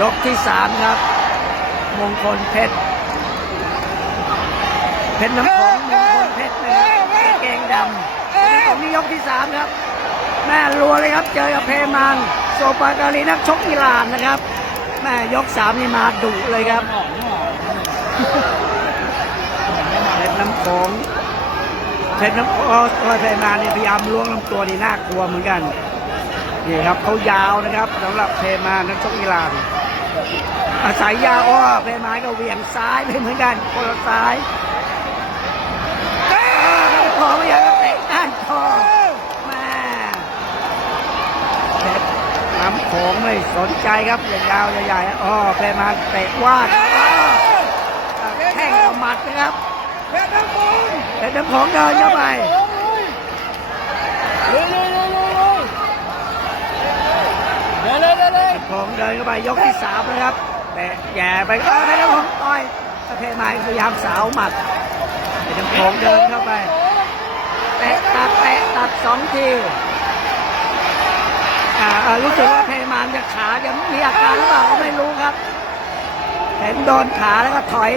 ยกที่สามครับ มงคลเพชร เพชรน้ำของมงคลเพชรนะครับกางเกงดำเพชรน้ำของนี่ยกที่สามครับ แม่รัวเลยครับ เจอกับเพมังโซปาการีนักชกอิหร่านนะครับ แม่ยกสามนี่มาดุเลยครับเพชรน้ำของเพชรน้ำของเพมานี่พยายามล้วงลำตัวนี่น่ากลัวเหมือนกันนี่ครับเขายาวนะครับสำหรับเพมานักชกอิหร่าน อาศัยยาอ้อใบไม้ก็เวียงซ้ายไปเหมือนกันคนละซ้ายขอไม่อยากจะเตะก้านคอมาเด็ดน้ำโขงไม่สนใจครับเหยาวใหญ่ๆอ้อไปมาเตะว่าแข้งหมัดนะครับเพชรน้ำโขงเพชรน้ำโขงเดินเข้าไปของเดินเข้าไปยกที่สามนะครับ แต่แย่ไปก็ให้น้ำผมต่อยตะเพไม้พยายามสาวหมัดไอ้น้ำโขงเดินเข้าไปเตะตัดเตะตัดสองทีอ่ารู้สึกว่าเพมานจะขาจะมีอาการหรือเปล่าก็ไม่รู้ครับ เห็นโดนขาแล้วก็ถอย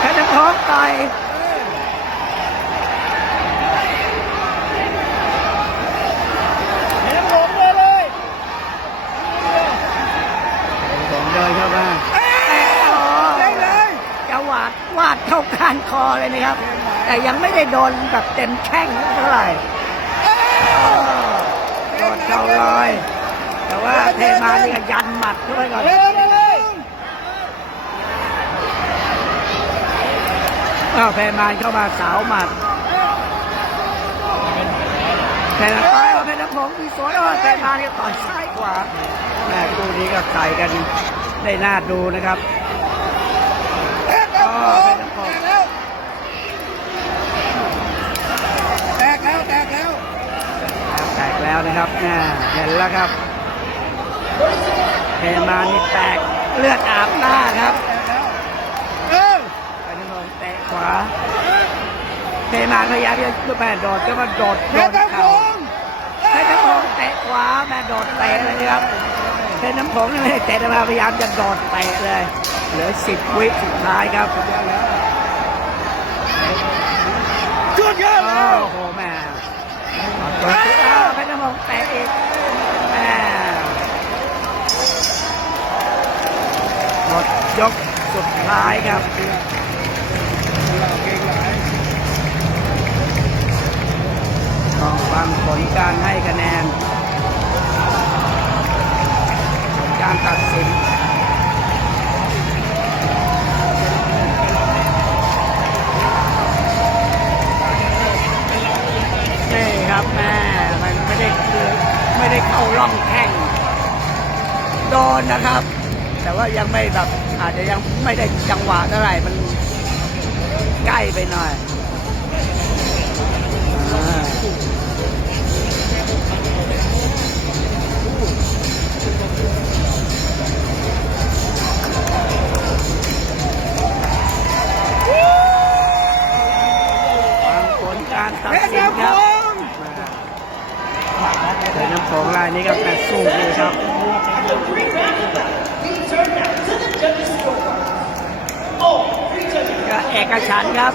แค่น้ำโขงต่อย เพชรน้ำมูลเลยเลย ผม เดินเข้ามาเลยเลยจะหวาดวาดเข้ากานคอเลยนะครับ แต่ยังไม่ได้โดนแบบเต็มแข้งเท่าไหร่โดนเข่าลอย แต่ว่าเทมานี่ก็ยันหมัดด้วยก่อนเอ้าวเพมานเข้ามาสาวหมัดเพนต่อยเอาน น้ำผงมีสวยอ้อเพมานก็ต่อยซ้ายขวาแม่คู่นี้ก็ใส่กันได้น่าดูนะครับเพชรน้ำมูลแตกแล้วแตกแล้วแตกแล้วนะครับแน่เห็นแล้วครับเพมานี่แตกเลือดอาบหน้าครับแตกแล้วเออไปนงเตะขวาเพมาพยายามจะแม่โดดก็มาโดดเพโดชนรน้ำเข่า มูล เพชรน้ำผงเตะขวา แม่โดดเตะเลยครับเพชรน้ำผงนี่ไม่ได้เตะแต่มาพยายามจะโดดเตะเลย เหลือสิบวิสุดท้ายครับจุดเยอะโอ้แล้วโหแม่เปิดตัวอ้าวเพชรน้ำผงเตะอีกแม่หมดยกสุดท้ายครับต้องฟังผลการให้คะแนน ไม่ได้เข้าร่องแข้งโดนนะครับ แต่ว่ายังไม่แบบอาจจะยังไม่ได้จังหวะเท่าไหร่มันใกล้ไปหน่อยอ่าฟังผลการตัดเพชรสินน้ำครับ เดี๋ยวน้ำของลายนี้ก็แต่สู้ดีครับก็เอกฉันครับ